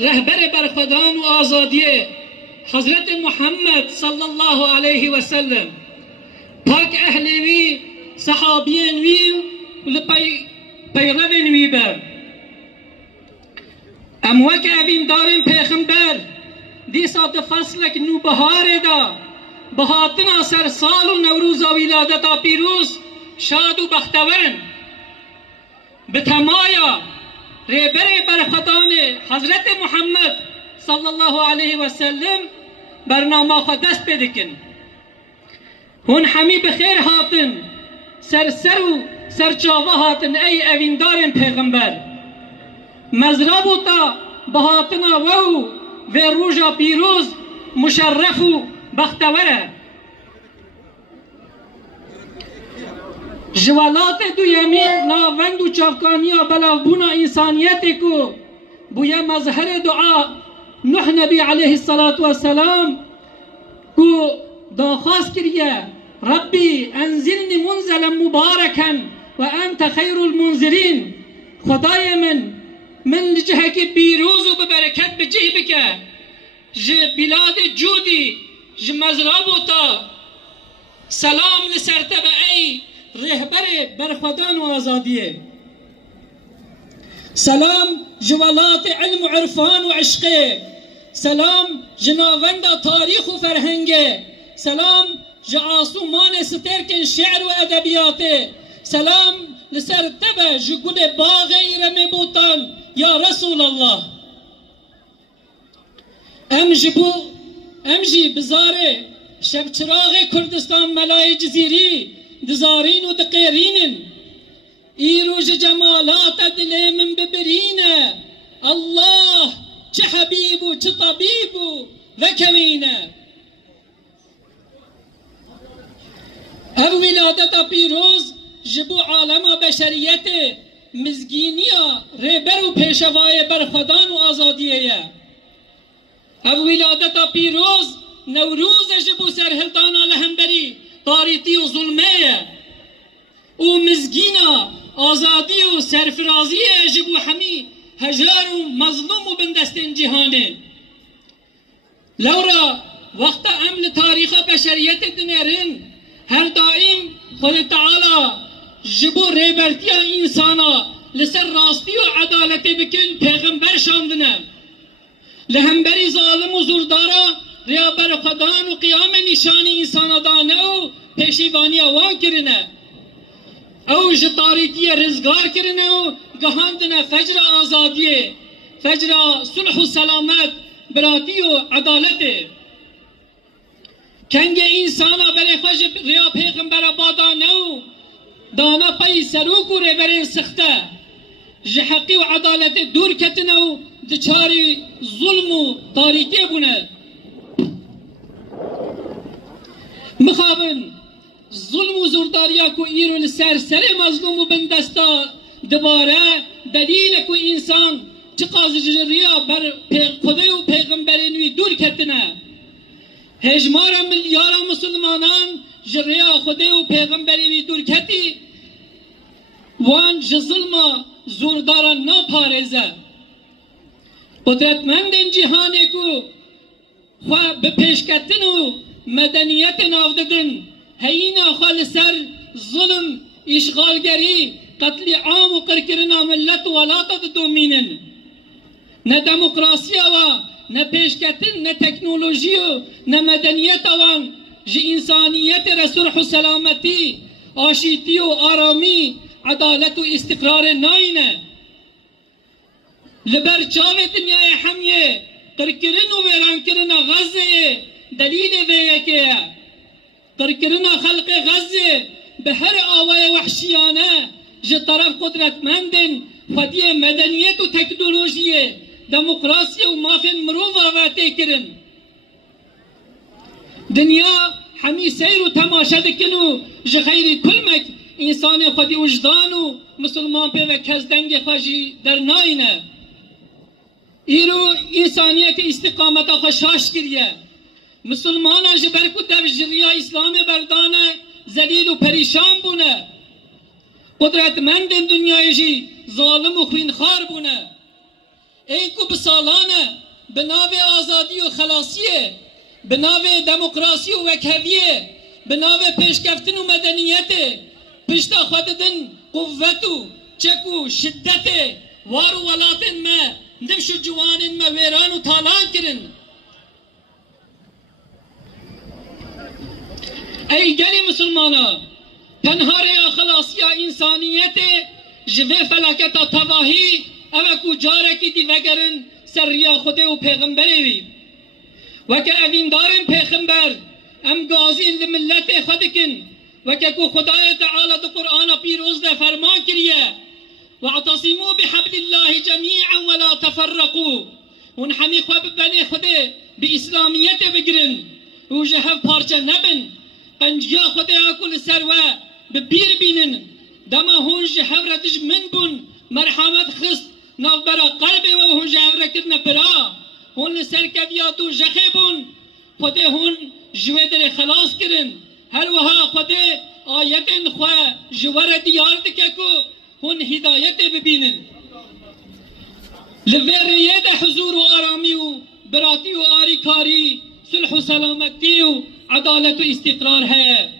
رهبر برخوادان و آزادی حضرت محمد صلی الله علیه و سلم پاک اهلوی صحابین وی پیروین وی بر اموک اوین دارین پیغمبر دیسا ده فصلک نو بهار دا بهاتنا سر سال و نوروز و ولادتا پیروز شاد و بختورن به تمایا رهبر برخوادان حضرت محمد صلی الله علیه و سلم برنامه خود دست بدکن هون همی بخیر هاتن سر و سرچاوه هاتن ای اویندارن پیغمبر مزرابو تا بهاتنا و روژا پیروز مشرف و بختوره جوالات دویمی ناوند و چافکانیا بلاوبونا انسانیتی کو بویا مظهر دعا نوح نبی علیه السلام کو درخواست کریه ربی انزلنی منزلا مبارکا و انت خیر المنزلین خدای من جهه که پیروز و ببرکت به جه بکه ج بلاد جودی ج مزرابوتا سلام لسرتبه ای رهبر برخوادان و آزادیه سلام جوالات علم و عرفان و عشقه سلام جناوند تاریخ و فرهنگه سلام جعاصومان سترکن شعر و ادبیاته سلام لسرتبه جگل باغ ایرم بوتان یا رسول الله امجی بزاره شب چراغ کردستان ملای جزیری دزارین و دقیرینن ایروج جمالات دل من ببرینه الله چه حبیب و چه طبیب و کمینه او ولادت پیروز جبو عالم بشریت مزگینیا رهبر و پیشوای برخوادان و آزادیه او ولادت پیروز نوروز جبو سرهلتانا لهمبری تاریتی و ظلمه و مزگینا آزادی و سرفرازی جبو همی هجار و مظلوم و بندستن جهانه لورا وقت عمل تاریخ بشریت دنیرن هر دائم خود تعالی جبو ریبرتی انسانا لسر راستی و عدالت بکن پیغمبر شاندنه لهمبری ظالم و زوردارا ریا برخوادان و قیام نشانی انسان دانه و پیشیبانی وان کرنه او جتاریتی رزگار کرنه و گهاندنه فجر آزادیه فجر صلح و سلامت براتی و عدالته کنگ انسانا بلی خوش ریا پیغمبر بادانه و دانا پای سروک و ریبرین سخته جحقی و عدالت دور کتنه و دچاری ظلم و تاریکی بونه مخابن ظلم و زورداریا کو ایرو لسر مظلوم و بندستا دوباره دلیل کو انسان چه قاضی بر خدای و پیغمبرینوی دور کتنه هجمار ملیار مسلمانان جریا خدای و پیغمبرینوی دور کتی وان ظلم زوردارا نپارزه قدرتمند جهانی کو خواه به پیش کتن و مدنیت نافددن هینا خال سر ظلم اشغالگری قتل عام و قرکرنا ملت و ولاتت دومینن نه دموکراسی و نه پیش کتن نه تکنولوژی و نه مدنیت وان جی انسانیت رسول و سلامتی آشیتی و آرامی عدالت و استقرار ناینه لبرچاو دنیای همیه قرکرن و ویران کرن غزه دلیل ویکه قرکرن خلق غزه به هر آوای وحشیانه جه طرف قدرتمندن خودی مدنیت و تکنولوژی دموکراسی و مافن مروف آواته کرن دنیا همی سیر و تماشا دکنو جه خیر کلمک انسان خودی وجدان و مسلمان پی و کزدنگ خواجی در ناینه ایرو انسانیت استقامت خوشاش کریه مسلمان ها برکو دوجریا اسلام بردانه ذلیل و پریشان بونه قدرتمند دنیای جی ظالم و خوینخوار بونه ای کو بسالانه بناو آزادی و خلاصیه، بناو دموکراسی و وکهویه، بناو پیشکفتن و مدنیت پشتا خوددن قوت و چک و شدت وار و ولاتن ما نفش جوانن ما ویران و تالان کرن. ای گلی مسلمانا تنهاری خلاصی انسانیت جوه فلکتا تواهی اوکو جارکی دی وگرن سریا خود و پیغمبری وی وکه اویندارن پیغمبر ام گازین لملت خودکن وکه کو خدای تعالی دو قرآن پیروز ده فرمان کریه واعتصموا بحبل الله جميعا ولا تفرقوا ون همی خواب بنی خوده به اسلامیت بگرن و جهف پارچه نبن قنجیا خوده اکل سروه ببیر بینن دما هون جهف ردش من بون مرحمت خست ناف برا قلب و هون جهف رکرن برا هون سرکویاتو جخه بون خوده هون جوه در خلاص کرن هر وها خوده آیت خواه جوه دیار دکه که هون هدایت ببینن لویریه ده حضور و آرامی و براتی و آریکاری صلح و سلامتی و عدالت و استقرار ہے.